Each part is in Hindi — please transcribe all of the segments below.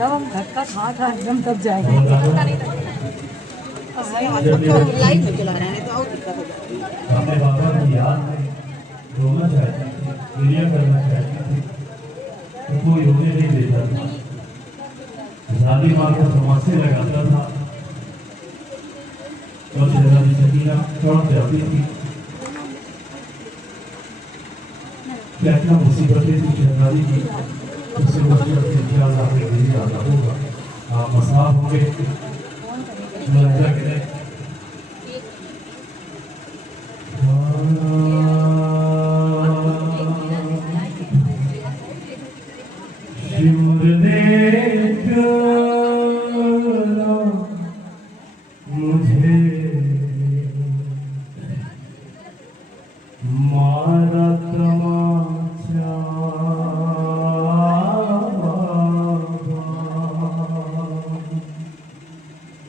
जब हम धक्का खा एकदम तब जाएगा। लाइव में चला रहे हैं तो और दिक्कत हो जाती है। हमने बाबा की याद में रोना चाहती थी, क्रिया करना चाहती थी, तो कोई होने नहीं देता था। शादी माँ को तमाशे लगाता था और शहजादी सकीना चौंक जाती थी। क्या क्या मुसीबतें थी शहजादी की, उससे मुसीबत से ख्याल आपने नहीं जाना होगा। आप मसाफ होंगे लगता कि नहीं मुझे मारा तमाचा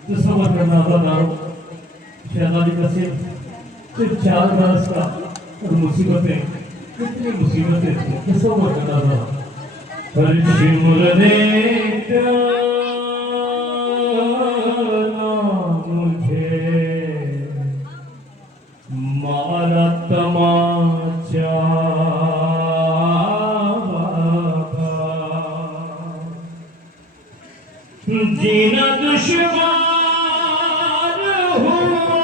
तो समझ करना था शहजादी का सिर्फ 4 बरस का और मुसीबतें कितनी मुसीबतें थी, समझ करना था। हर शिमरने मारा तमाचा जीना दुश्मन हुआ,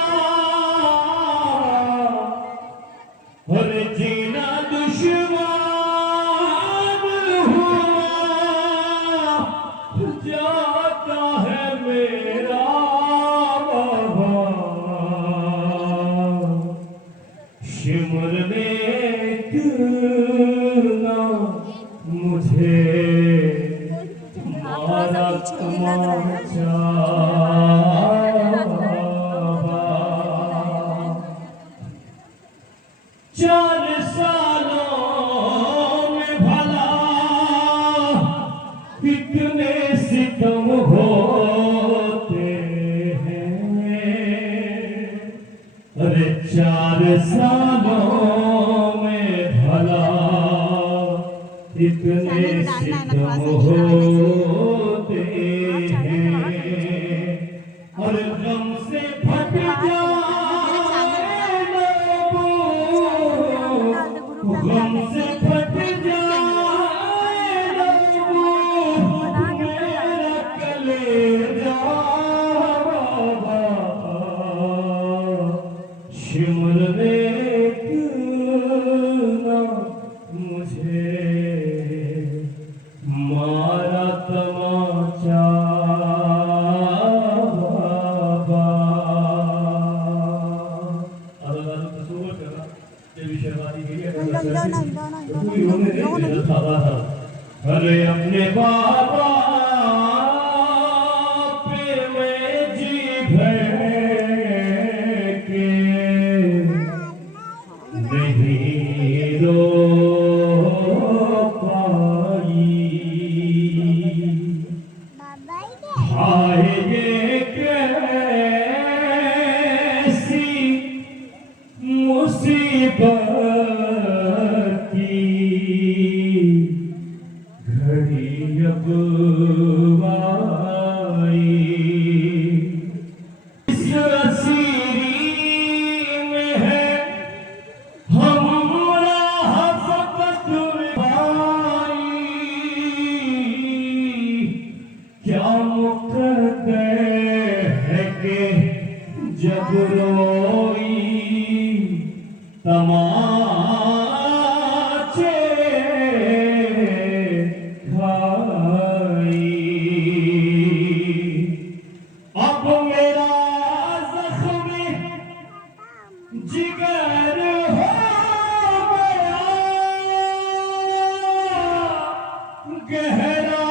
हर जीना दुश्मन हुआ, जाता है मेरा बाबा। शिमरने क्यों मुझे मारा तमाचा। 4 सालों में भला कितने सितम होते हैं, अरे 4 सालों में भला कितने सितम होते हैं, और गम से फट जाए गम से फट जाए मेरा कलेजा। शिमरने क्यों मुझे मारा तमाचा बाबा। अरे अपने बाबा पे मैं जी भर जब रोई तमाचे खाई, अब मेरा जख्म जिगर हो गया गहरा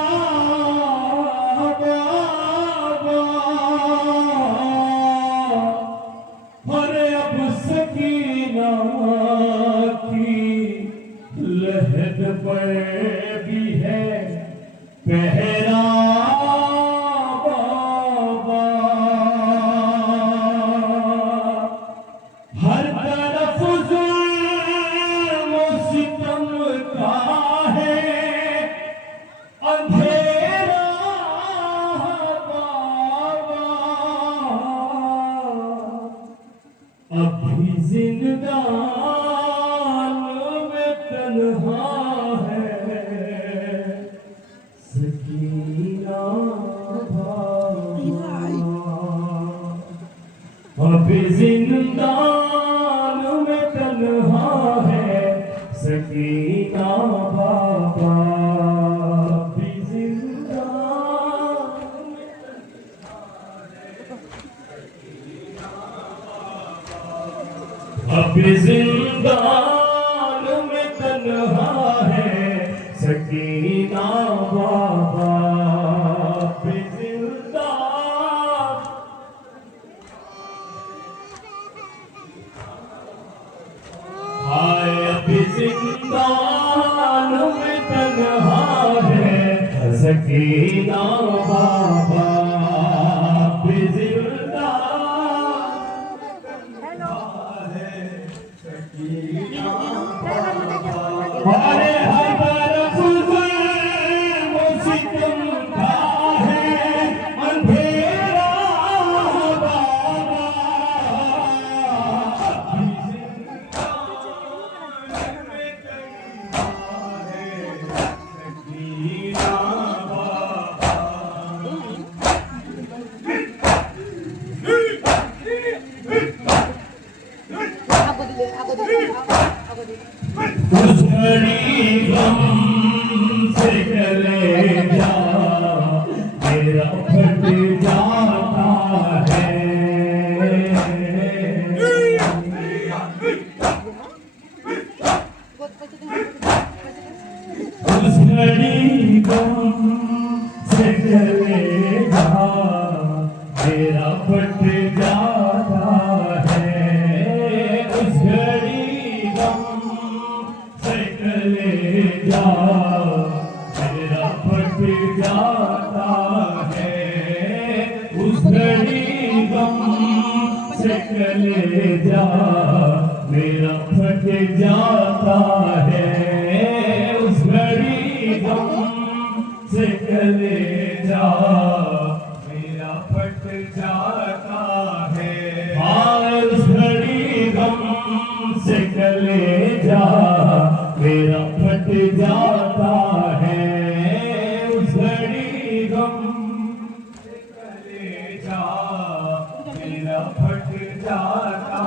बाबा, अरे अब सकीना की लहद पर भी है पहरा बाबा, हर तरफ जुल्म सितम का है अंधेरा बाबा, अभी जिंदगान में तन्हा है सकीना बाबा, अभी जिंदगान में तन्हा है सकीना बाबा, अभी जिंदगान में अभी जिंदान में तन्हा है सकीना बाबा, अभी जिंदान, हाय अभी जिंदान में तन्हा है सकीना बाबा, अभी जिंदान हमारे हर तरफ जुल्म सितम का है अंधेरा बाबा, अभी जिंदान में तन्हा है सकीना बाबा, उस घड़ी गम से कलेजा मेरा फट जाता है, उस घड़ी गम से कलेजा मेरा फट जाता है, उस घड़ी गम से कलेजा मेरा फट जाता है, उस घड़ी गम से कलेजा मेरा फट जाता है, उस घड़ी गम से कलेजा मेरा फट जाता है, हाँ उस घड़ी गम से कलेजा मेरा फट जाता है, उस घड़ी गम से कलेजा मेरा फट जाता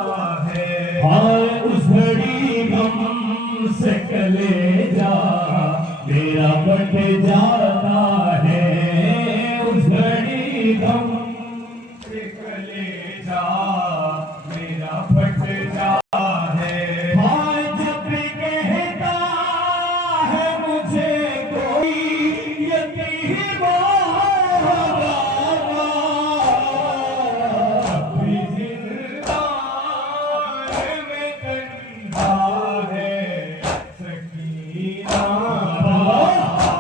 है, हाँ उस घड़ी गम से कलेजा मेरा फट जाता है, उस घड़ी गम से कलेजा मेरा फट जाता है, हाँ जब कहता है मुझे कोई यतीम अभी जिंदान में तन्हा है सकीना बाबा,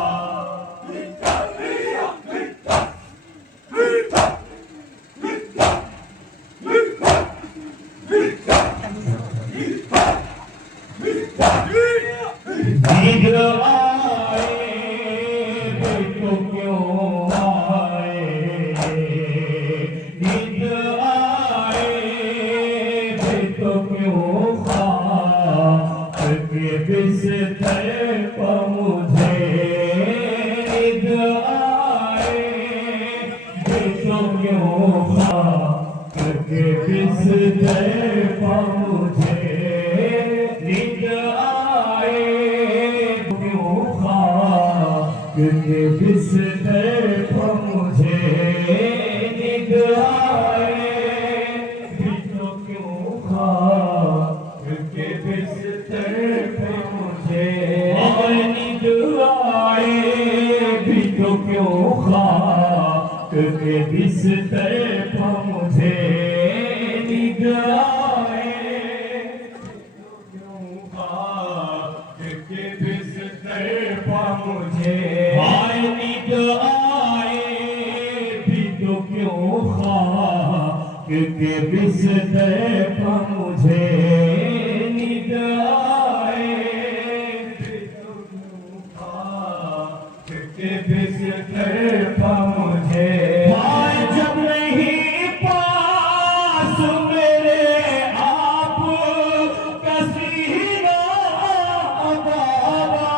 करके बिस्तर पर मुझे नींद आए क्यों खा करके बिस्तर पर मुझे नींद आए भी तो क्यों खा करके बिस्तर पर मुझे नींद आए भी तो क्यों खा करके बिस्तर पर मुझे नींद आए क्यों खा करके बिस्तर पर मुझे नींद आए भी तो क्यों खा करके बिस्तर पर मुझे नींद आए भी तो क्यों खा करके बिस्तर पर मुझे जब नहीं पास मेरे आप कसीरा बाबा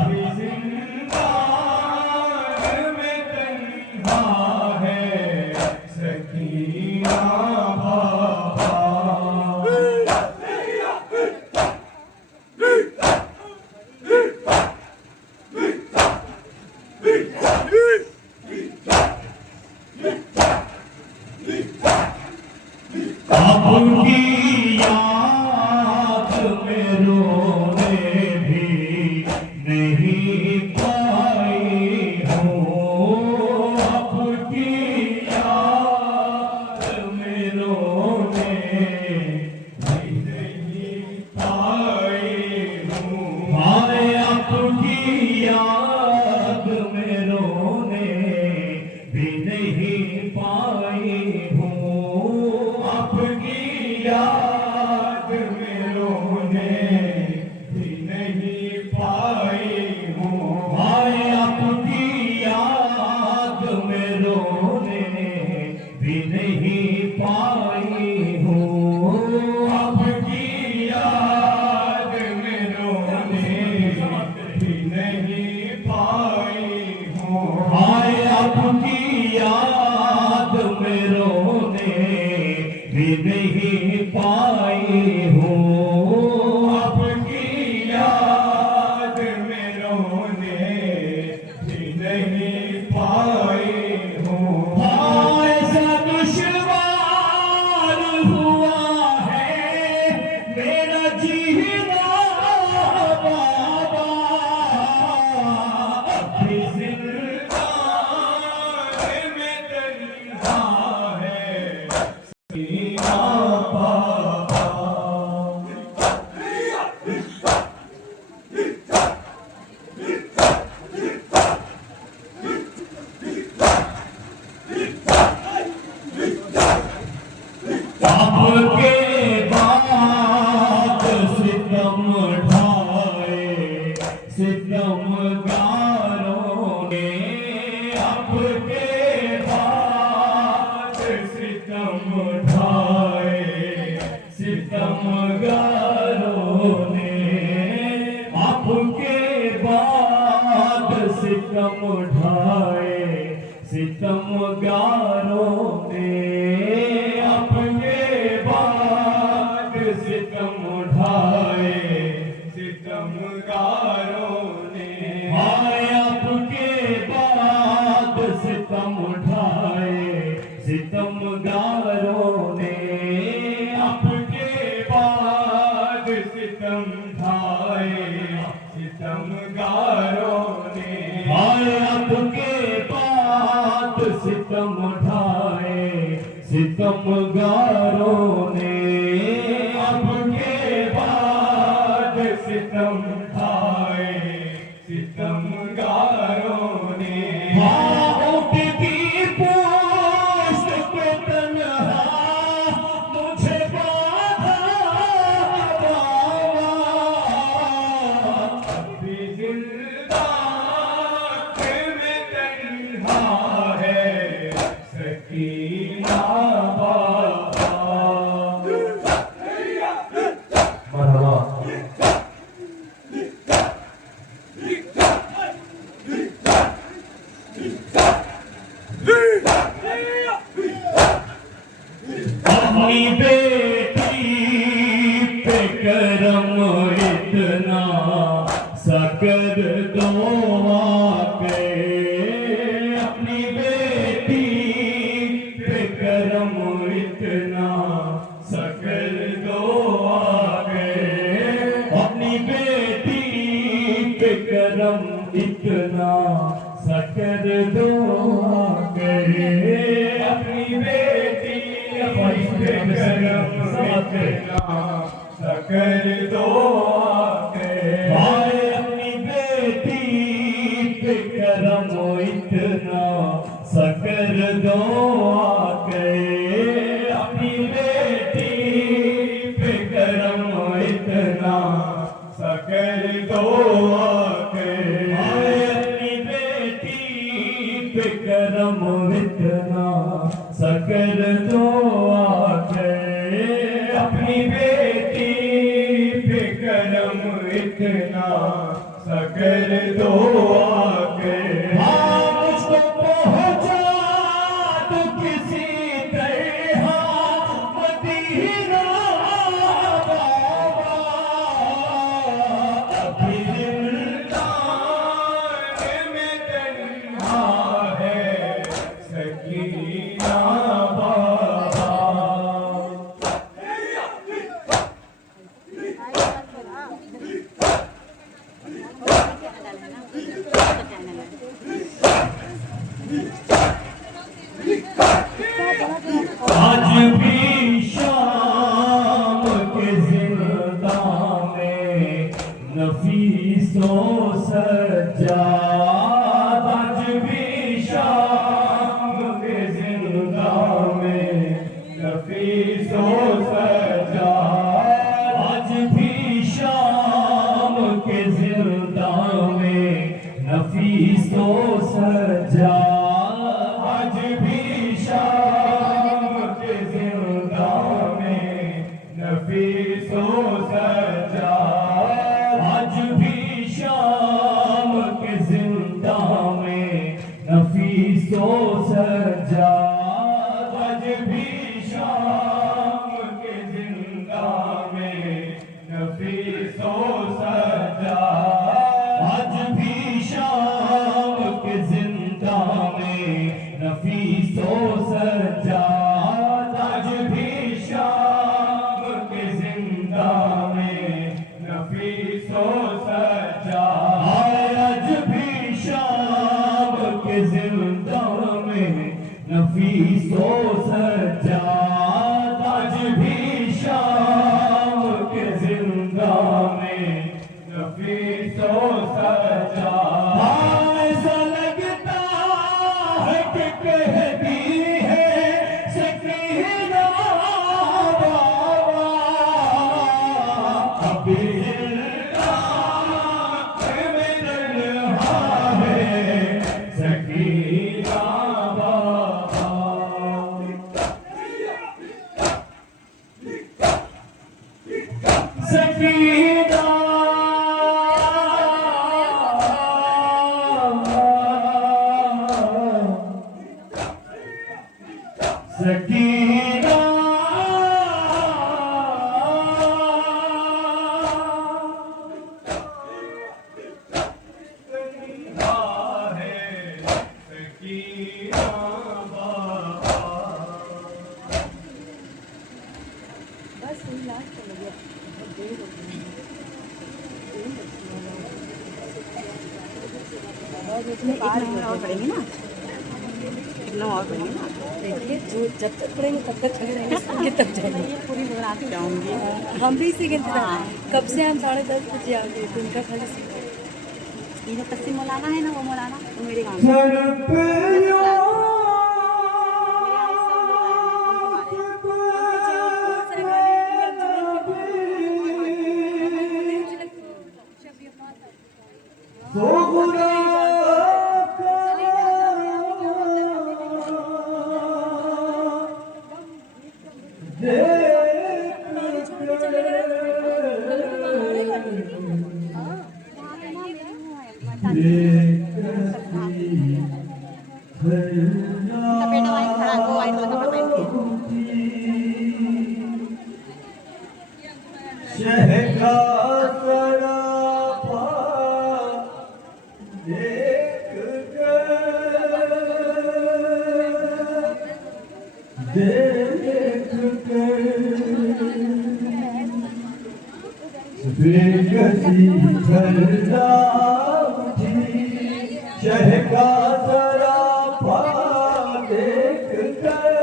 अभी जिंदान में तन्हा है सकीना बाबा आपकी याद में रोने भी नहीं पाई हूँ आपकी याद में रोने भी नहीं पाई हूँ हाय आपकी याद में रोने भी नहीं पाई हूँ आपकी याद में रोने भी नहीं पाई हूँ हाय आपकी याद में रोने भी नहीं पाई हूँ आपकी याद में रोने भी नहीं पाई हूँ हाय आपकी याद में रोने भी नहीं पाई हूँ आपकी याद में रोने भी नहीं पाई हूँ ऐसा दुश्वार हुआ है मेरा जीना बाबा अभी जिंदान में तन्हा है सकीना बाबा आपके बाद सितम ढाए सितमगारों ने आपके बाद सितम ढाए सितमगारों ने आपके बाद सितम ढाए सितमगारों ने आपके बाद सितम ढाए सितमगारों ने हाय आपके बाद सितम ढाए सितमगारों ने आपके बाद सितम ढाए सितमगारों ने हाय आपके बाद सितम ढाए सितमगारों ने आपके बाद सितम ढाए सितमगारों ने ऊँट की पोस्ट पे तन्हा मुझे बांधा बाबा अभी जिंदान में तन्हा है सकीना बाबा अपनी बेटी पे करम इतना सकर दो आके, अपनी बेटी पे करम इतना सकर दो आके, अपनी बेटी पे करम इतना सकर दो आके, अपनी बेटी पे करम इतना सकर दो आके, अपनी बेटी पे करम इतना सकर दो आके, अपनी बेटी पे करम इतना सकर दो आके, अपनी बेटी पे करम इतना सकर दो आके, अपनी बेटी पे करम इतना सकर दो आके, मुझको पहुंचा तो किसी तरह मदीना बाबा, अभी जिंदान में तन्हा है सकीना बाबा। आज भी शाम के जिंदा में नफीसों सज्जाद, आज भी शाम के जिंदा में नफीसों सज्जाद, आज भी शाम के जिंदा में नफीसों सज्जाद, आज भी शाम के जिंदा में नफीसों सज्जाद, आज भी शाम के जिंदा में नफीसों सज्जाद, आज भी शाम के जिंदा में नफीसों सज्जाद, आज भी शाम के जिंदा में नफीसों सज्जाद, आज भी शाम के जिंदा में नफीसों सज्जाद, आज भी शाम के जिंदा में नफीसों सज्जाद, आज भी शाम के जिंदा में नफीसों सज्जाद, ऐसा लगता है कि कह दी है सकीना बाबा, अभी जिंदान में तन्हा है सकीना बाबा। सकीना सकीना है सकीना बाबा। बस यही लास्ट चल गया, बहुत देर हो गई। और इसमें और पढ़ेंगे ना, कितना और पढ़ेंगे ना, देखिए जो जब तक पढ़ेंगे तब तक खड़े रहेंगे, आगे तक जाएंगे। पूरी बनाती जाऊंगी। हम भी इसी के इंतजार, कब से हम 10:30 बजे आ गए थे, उनका खाली ये जो पश्चिम मौलाना है ना, वो मौलाना वो मेरे गाँव में बेटा वाइट खड़ा, वो वाइट वाला कपड़ा पहन के शहका सरापा देख बेकसी ठंडा उठी शहका सरापा देख कर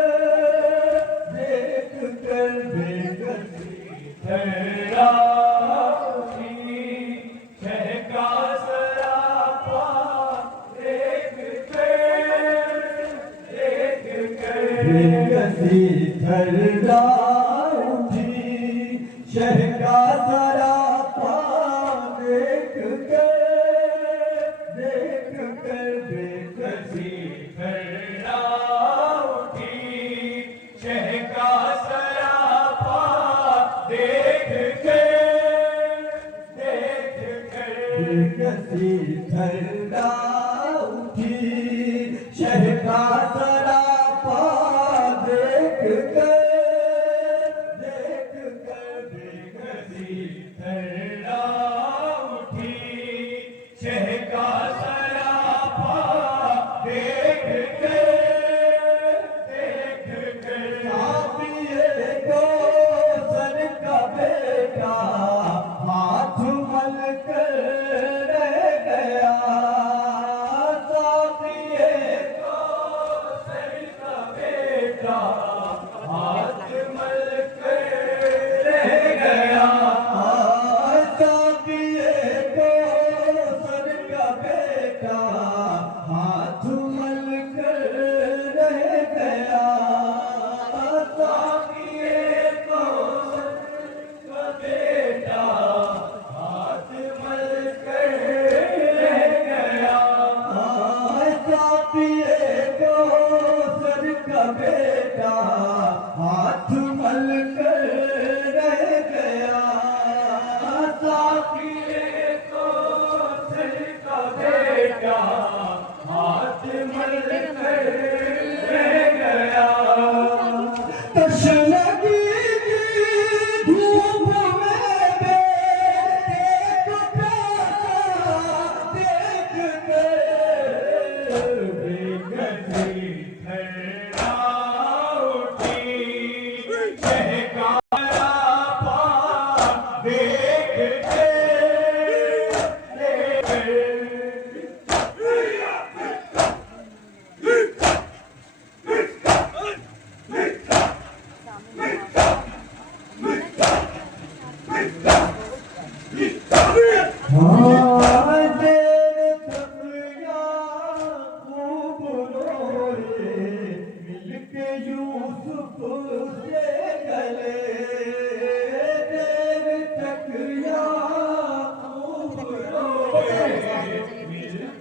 बेकसी ठंडा उठी शहका सरापा देख कर बेकसी ठंडा उठी शहका सरापा देख कर बेकसी ठंडा उठी शहका सरापा देख कर बेकसी ठंडा उठी शहका सरापा देख कर बेकसी ठंडा उठी शहका सरापा देख कर साफिए को सर का बेटा हाथ मल कर रह गया साफिए को सर का बेटा हाथ मल कर रह गया साफिए को सर का बेटा हाथ मल कर रह गया साफिए को सर का बेटा हाथ मल कर रह गया साफिए को सर का बेटा हाथ मल कर रह गया साफिए को सर का बेटा हाथ मल कर रह गया तशनगी की धूप में बेटे को प्यासा देख कर बेकसी ठंडा उठी शहका सरापा देख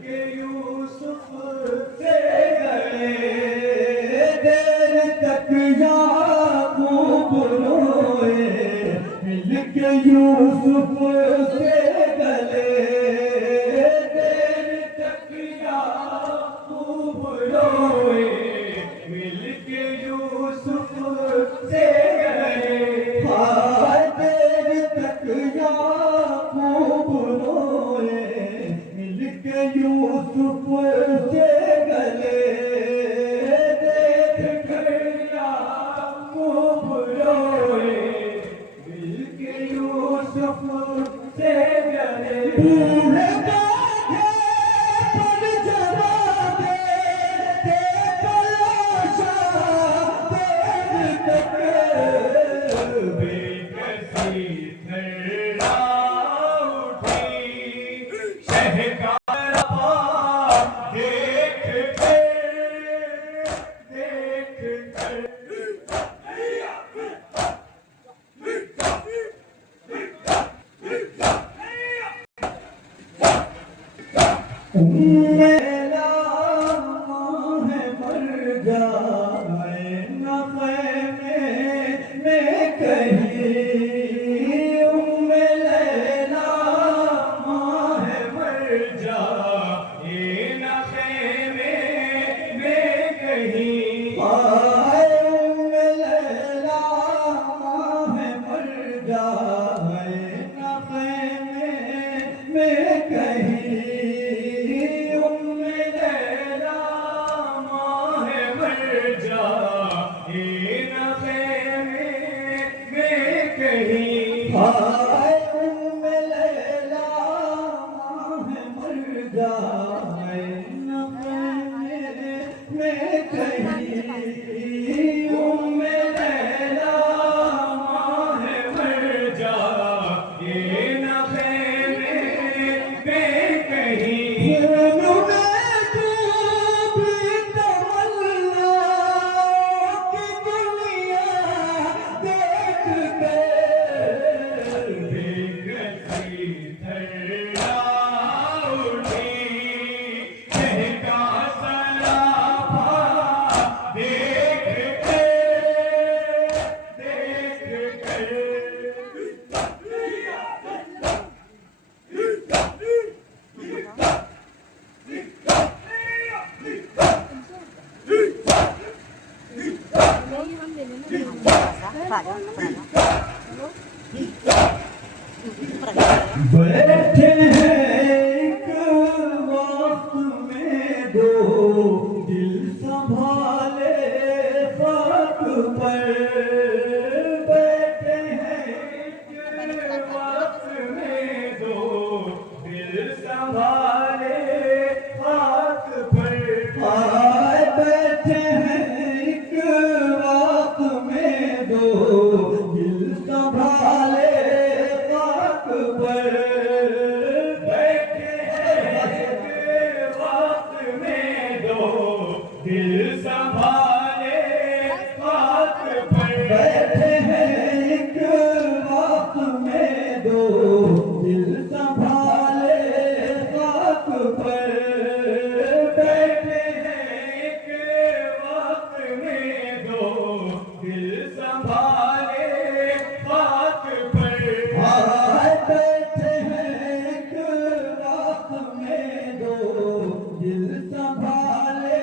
यूसुफ से गले देर तक याकूब रोए मिलके यूसुफ से गले देर तक याकूब रोए मिलके यूसुफ से गले देख कर याकूब रोए यूसुफ से गले बूढ़े बागे पर जरा दे तलाशा देख तक बेकसी ठंडा उठी शहका सरापा देख कर मेरा है मर जाए न ख़ैमे में कहीं लैला माँ है मर जाए न ख़ैमे में कहीं बैठे हैं एक वक्त में दो, दिल संभाले खाक पर। बैठे हैं एक वक्त में दो, दिल संभाले खाक पर। आए बैठे हैं एक वक्त में दो, दिल संभाले खाक पर। बैठे हैं एक वक्त में दो, दिल संभाले खाक पर। बैठे हैं एक वक्त में दो, दिल संभाले खाक पर। बैठे हैं एक वक्त में दो, दिल संभाले खाक पर। हाय बैठे हैं एक वक्त में दो, दिल संभाले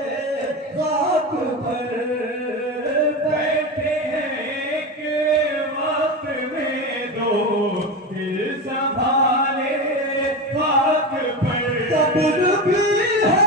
खाक पर। बैठे हैं एक वक्त में दो, दिल संभाले खाक पर। सब्र भी है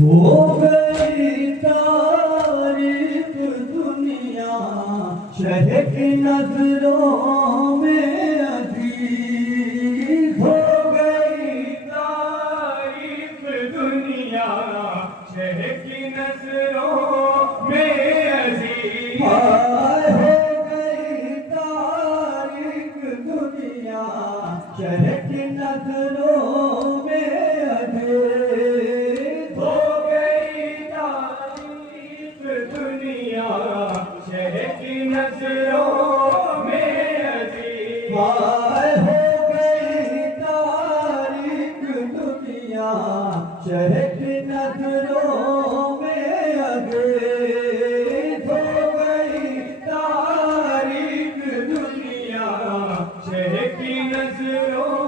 हो गई तारीफ दुनिया, शह की नजरों में अजीज। हो गई तारीफ दुनिया, शह की नजरों में अजीज। हो गई तारीफ दुनिया, शह की नजरों में अजीज। शह की नजरों में अजीज। हाय हो गई तारीख दुनिया, शह की नजरों में अजीज। हो गई तारीख दुनिया, शह की नजरों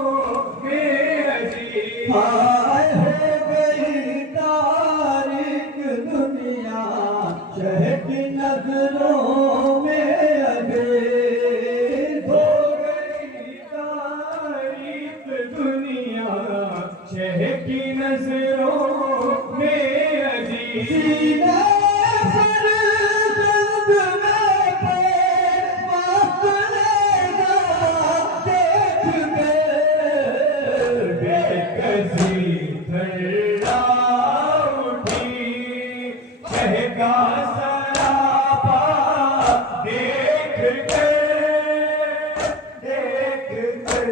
में अजीज। हाय हो गई तारीख दुनिया, शह की नजरों में अजीज। हो गई तारीफ दुनिया, शह की नजरों में अजीज। सीने पर दर्द में पैर फासलेगा देख कर। बेकसी धड़ा उठी शह का सरापा देख कर, देख कर।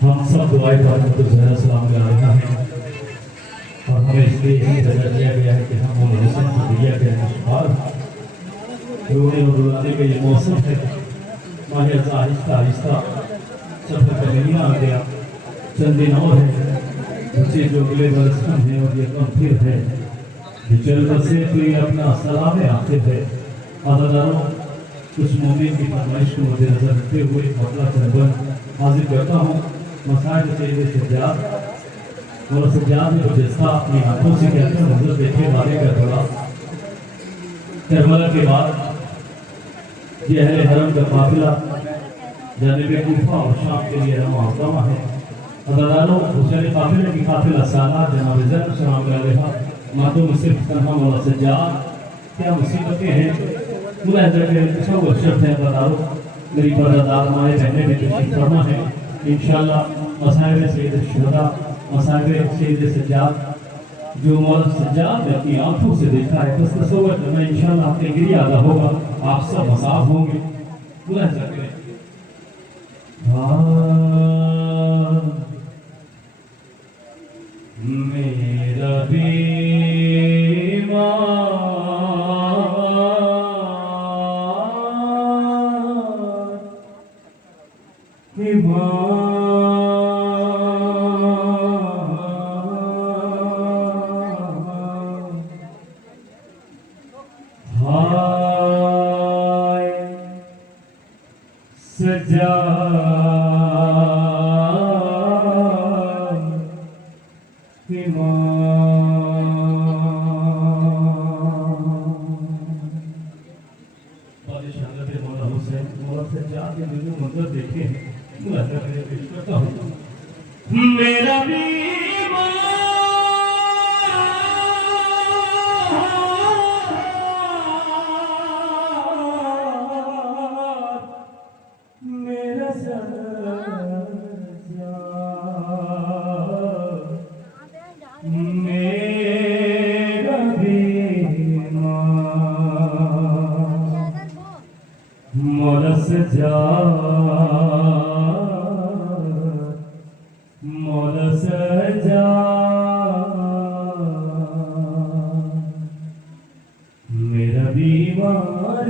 हम सब दुआएं तो ज़रा सलाम गा रहे हैं और हमें इसलिए यही दर्जा दिया गया है कि हम उन हुस्न को दिया गया है और रोने और रुलाने का ये मौसम है। माहिर आहिस्ता आहिस्ता सफर का महीना आ गया, चंद दिन और है बच्चे जो अगले बरस कम है और ये कम फिर है चल बसे तो ये अपना सलाम आखिर है। आज़ादारों कुछ मोमिन की फरमाइश को मद्देनजर रखते हुए मौला चरबन हाजिर करता हूँ। मसाइल से सज्जाद और सज्जाद ने जैसा अपनी आंखों से कहकर नजर देखे वाले का थोड़ा करबला के बाद ये अहले हरम का काफिला जानिब कूफा और शाम के लिए रवाना है। अदादारों हुसैन काफिले की काफिला सालार जनाब ज़ैनब सलाम अलैहा मातूम सिर्फ तन्हा मौला सज्जाद, क्या मुसीबतें हैं मुलाहिज़ा के सब शर्त है। अदादारों मेरी पर्दादार माए बहने में तशरीफ़ फरमा है। इंशाअल्लाह मसाइब सैयद शुहदा मसाइब सैयद सज्जाद जो मौला सज्जाद ने अपनी आंखों से देखा है, बस तसव्वुर करना इंशाअल्लाह आपके गिरिया अदा होगा, आप सब मसाफ होंगे। मुलाहिज़ा करें मेरा सजा देखे मेरा भी मौला सजा मेरा बीमार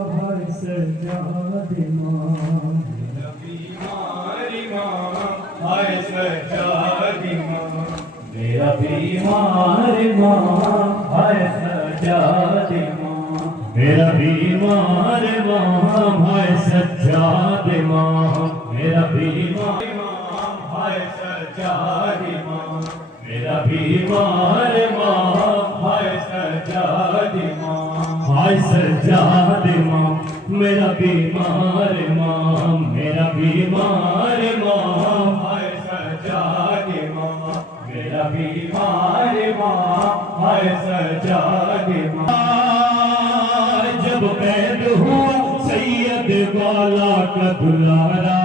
भाई सजा दे मेरा बीमार भाई सजा दे मेरा बीमार भाई सजा दे मेरा बीमार भाई सजा दे मेरा बीमार भाई सजा दे मेरा बीमार भाई सजा दे भाई सजा दे मेरा बीमार मेरा बीमार भाई सजा दे मेरा बीमार भाई सजा दे जब कैद हुआ सैयद वाला का दुलारा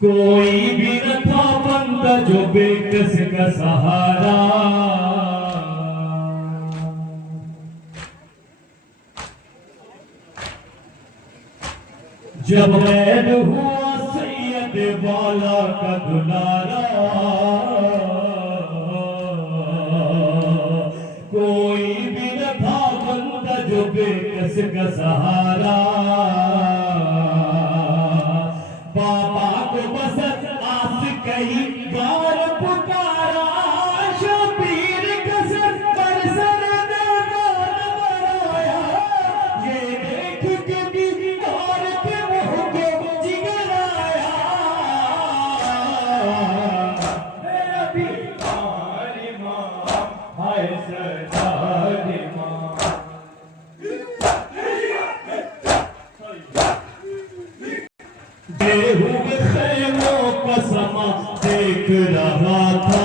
कोई भी न था बंदा जो बेकस का सहारा जब कैद हुआ सैयद वाला का दुलारा कोई भी न था बंदा जो बेकस का सहारा बाबा को बस आस कई बार पुकारा शबीर कसर पर सरदार बनाया ये देख के भी और के मुंह को जिगराया मेरा बीमार हाय सजा दे हुए खैमों का समा देख रहा था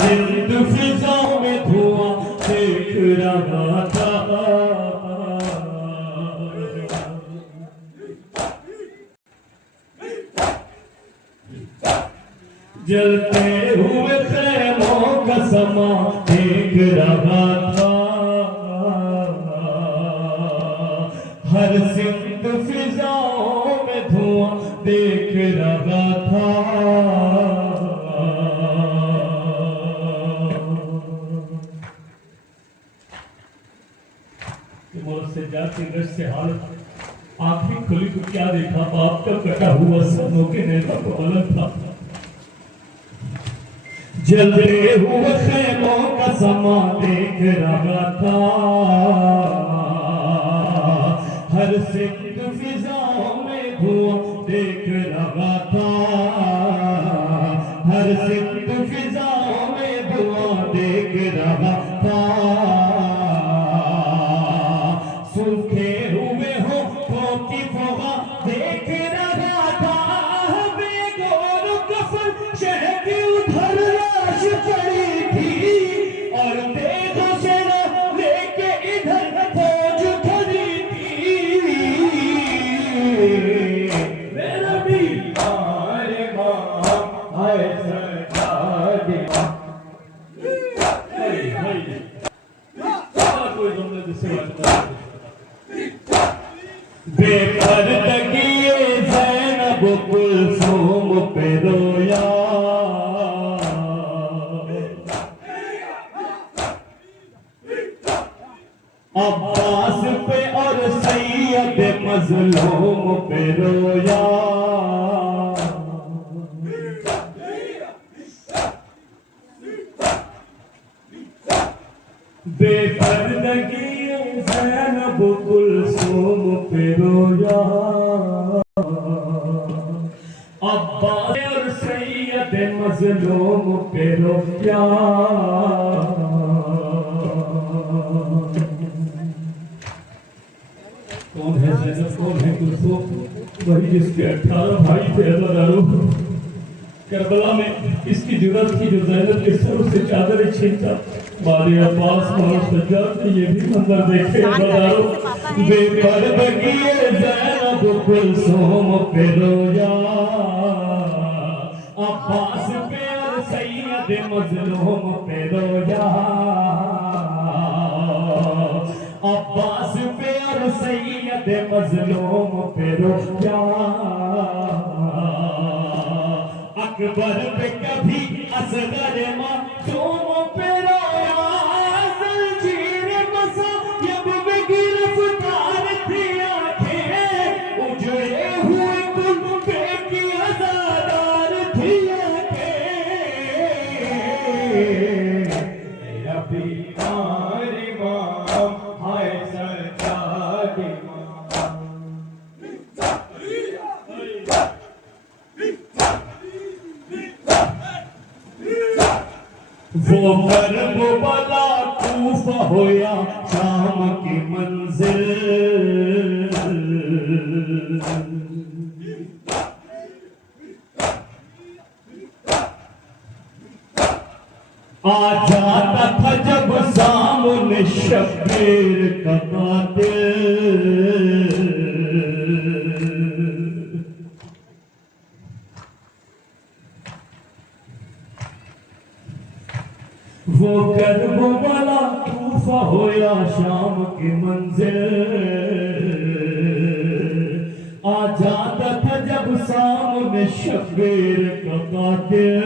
सिंध फिजाओं में धुआं देख रहा था जलते हुए खैमों का समा देख रहा था हर सिंध फिजाओं में धुआं देख रहा था से जाती रश से हालत आंखें खुली तो क्या देखा बाप का कटा हुआ सनों के नेता को अलग था जलते हुए खैमों का समा देख रहा था हर सिंध फिजाओं में धुआं देख रहा था भर लाश पड़ी थी और देखो सेना लेके इधर फौज खड़ी थी। मेरा बीमार माँ हाय सरकार कोई तुमने जिससे बात करा बेपर्दगी ज़ैनब कुलसूम पे रोया। अब्बास पे और सैयद मजलूम पे रोया। बेपर्दगी ज़ैनब कुलसूम पे रोया। अब्बास और सैयद मजलूम पे रोया। कौन है ज़ैनब, कौन है कुलसूम? वही जिसके 18 भाई थे हज़ारों। करबला में इसकी जुर्रत थी जो ज़ैनब के सर से चादर छीनता। बारे अब्बास मोहम्मद सज्जाद ने ये भी मंजर देखे हज़ारों। बेपर्दगी ज़ैनब कुलसूम पे रोया। अब्बास पे और सैयद मजलूम पे रोया। अब्बास पे और सैयद मजलूम पे रोया। अकबर पे कभी असगर मासूम पे रोया। जंजीर बसा जब भी गिरफ्तार थी आंखें, उजड़े हुए कुल्फे की आज़ादार थी आंखें। मेरा बीमार इमाम हाय सरकार वो करबला कूफा होया शाम की मंजिल। आ जाता था जब सामने शब्बीर का कातिल। वो करबला कूफा होया शाम की मंजिल। आ जाता था जब सामने शब्बीर का कातिल।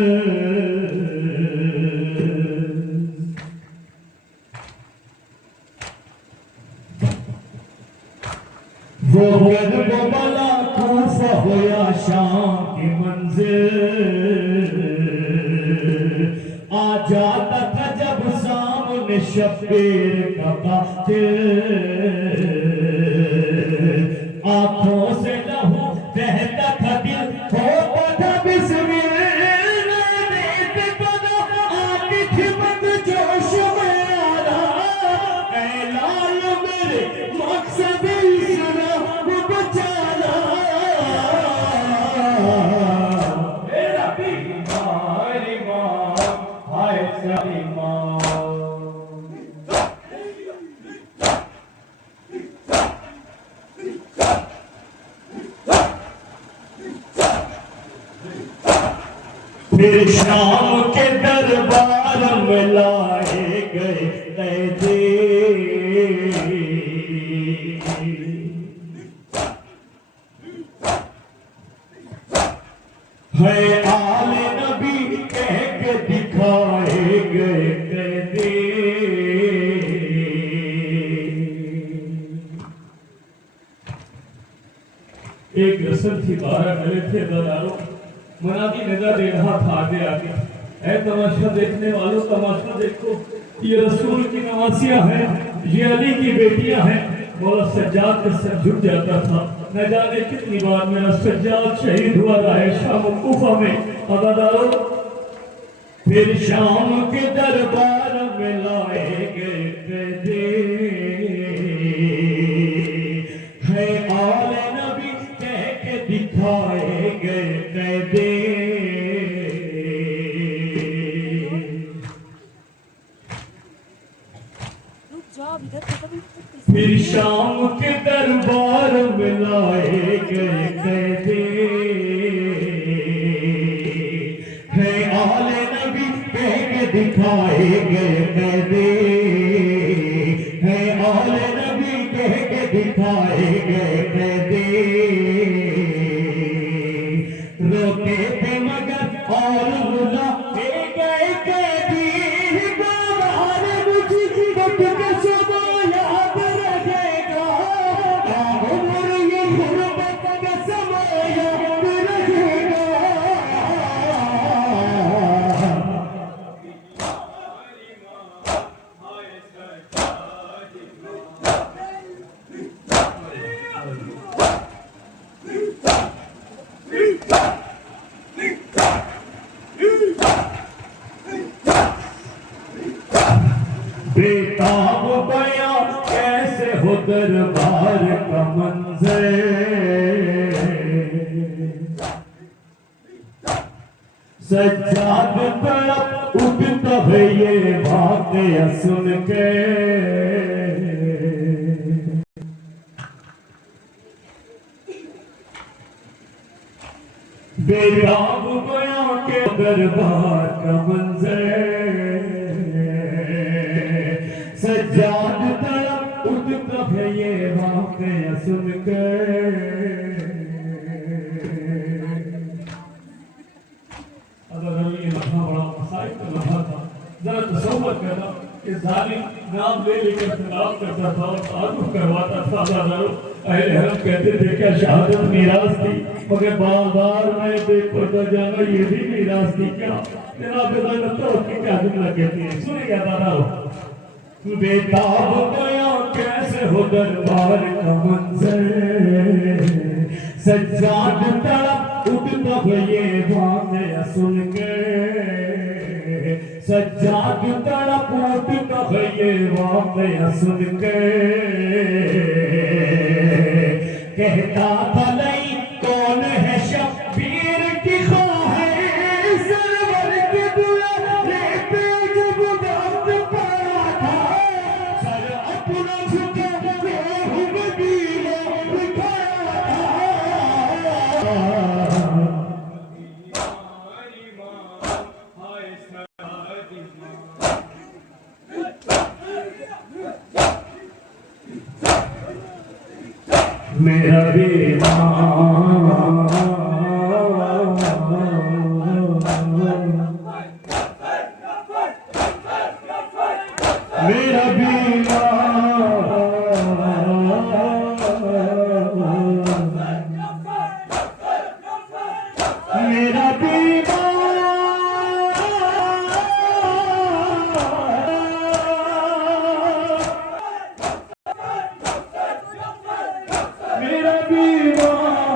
वो करबला कूफा होया शाम की मंजिल। आ जाता था जब सामने शब्बीर का कातिल। आंखों से लहू बहता था दिल होता था बिस्मिल। रेत बना आती थी मत जोश में आना। ऐ लाल मेरे मकसद इस्लाम बचाना। मेरा बीमार इमाम हाय सलीमा। फिर शाम के दरबार में लाए गए कैदी। है आले नबी कह के दिखाए गए कैदी। एक रस्म थी, 12 गले थे हज़ारों। मुनादी निदा दे रहा था आगे आगे, ऐ तमाशा देखने वालों तमाशा देखो। ये रसूल की नवासियां हैं, ये अली की बेटियां हैं। मौला सज्जाद का सर झुक जाता था। न जाने कितनी बार मेरा सज्जाद शहीद हुआ है शाम कूफा में हज़ारों। फिर शाम के दरबार में लाए गए कैदी। है आले नबी कह के दिखाए गए कैदी। फिर शाम के दरबार में लाए गए कैदी है आले नबी कह के दिखाए गए कैदी है आले नबी कह के दिखाए गए कैदी रोके थे मगर और रुला गए कैदी बाहर मुझे बट के सुबह याद रहेगा उम्र ये गुर्बत का समय याद रहेगा बेताब बया कैसे हो दरबार का मंजर सज्जाद तड़प उठता है ये वाक़या सुन के बेताब बया के दरबार का मंजर सज्जाद तड़प उठता है ये वाक़या सुन कर अगर ये लम्हा बड़ा मसाइब का लम्हा था जरा तसव्वुर करना कि जालिम नाम ले लेकर खिलाफ करता था और तारुफ करवाता था हजारों अहले हरम कहते थे क्या शहादत मीरास थी मगर बार मैं देख पड़ता जाना ये भी मीरास थी क्या जनाब तो क्या जुमला कहती है सुनिएगा दादा बेताब गया कैसे हो दरबार का मंजर सज्जाद तड़प उठता है ये वाक़या सुन के सज्जाद तड़प उठता है ये वाक़या सुन के कहता था नहीं कौन है शब्बीर की ख्वाहिश सरवर के बुलाने पे जब वक्त पड़ा था सर अपना झुका के हुबीला दिखाया था मेरा मेरा बीमा मेरा बीमा मेरा बीमा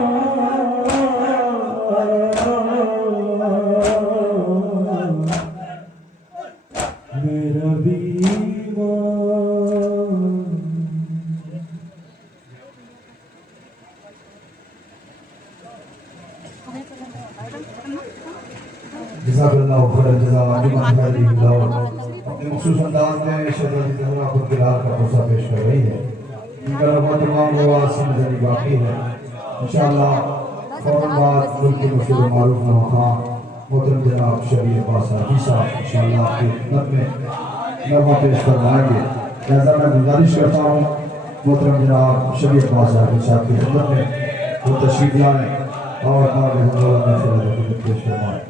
मेरा बीमा जज़ाकल्लाहु खैरन जज़ा अजमल खैरी बिल्लाह अपने मखसूस अंदाज में शहज़ादी ज़हरा खुद किलार का कोसा पेश कर रही है इनका रवा तमाम हुआ सिंधनी बाकी है इंशाअल्लाह फौरन बाद मुल्क के मशहूर मारूफ नवाखां मोहतरम जनाब शबीर अब्बास हाजी साहब इंशाअल्लाह आपकी खिदमत में नवा पेश फरमाएंगे लिहाजा मैं गुजारिश करता हूँ मोहतरम जनाब शबीर अब्बास हाजी साहब की खिदमत में वो तशरीफ लाएँ और में पेश फरमाएँ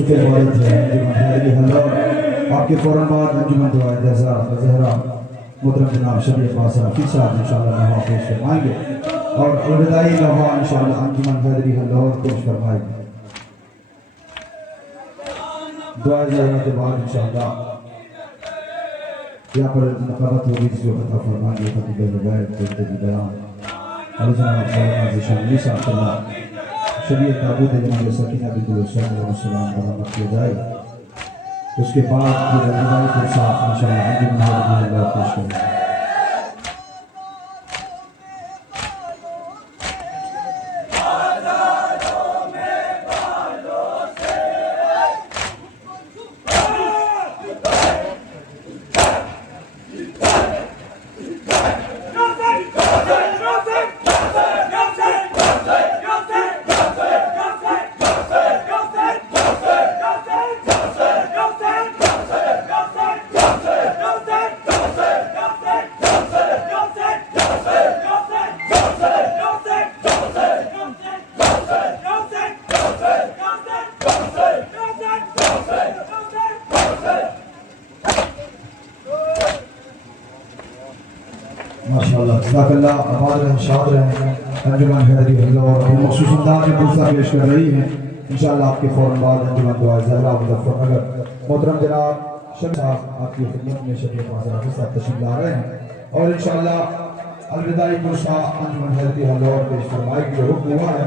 मौसूफ इबादत है अंजुमन हैदरी हल्लौर। आपके फौरन बाद अंजुमन दुआ जज़ा ज़हरा मोहतरम जनाब शबीर फासिल हफीज़ साहब इंशाअल्लाह नवा पेश फरमाएंगे और अलविदाई नवा इंशाअल्लाह अंजुमन हैदरी हल्लौर पेश फरमाएंगे। दुआ ज़हरा के बाद इंशाअल्लाह यहाँ पर नकाबत होगी जो अता फरमाएंगे खतीब रुबायत तजदीद बयान अलजनाब मौलाना ज़ीशान अली साहब के शरीयत ताबूत जनाब सकीना बिन्त हुसैन बरामद किया जाए। उसके बाद फिर अलविदाई के साथ इंशाअल्लाह अंजुमन हैदरी हल्लौर पेश करेंगे। माशाअल्लाह जज़ाकल्लाह आबाद रहें शाद रहें। अंजुमन हैदरी हल्लौर और मखसूस अंदाज में दूसरा पेश कर रही है इंशाअल्लाह आपके फौरन बाद अंजुमन दुआ ज़हरा मुज़फ्फरनगर मोहतरम जनाब शबीर साहब आपकी खिदमत में शबीर फासिल हफीज़ साहब तशरीफ ला रहे हैं और इंशाअल्लाह अलविदाई पुरस्कार अंजुमन हैदरी हल्लौर पेश फरमाएगी। जो हुक्म हुआ है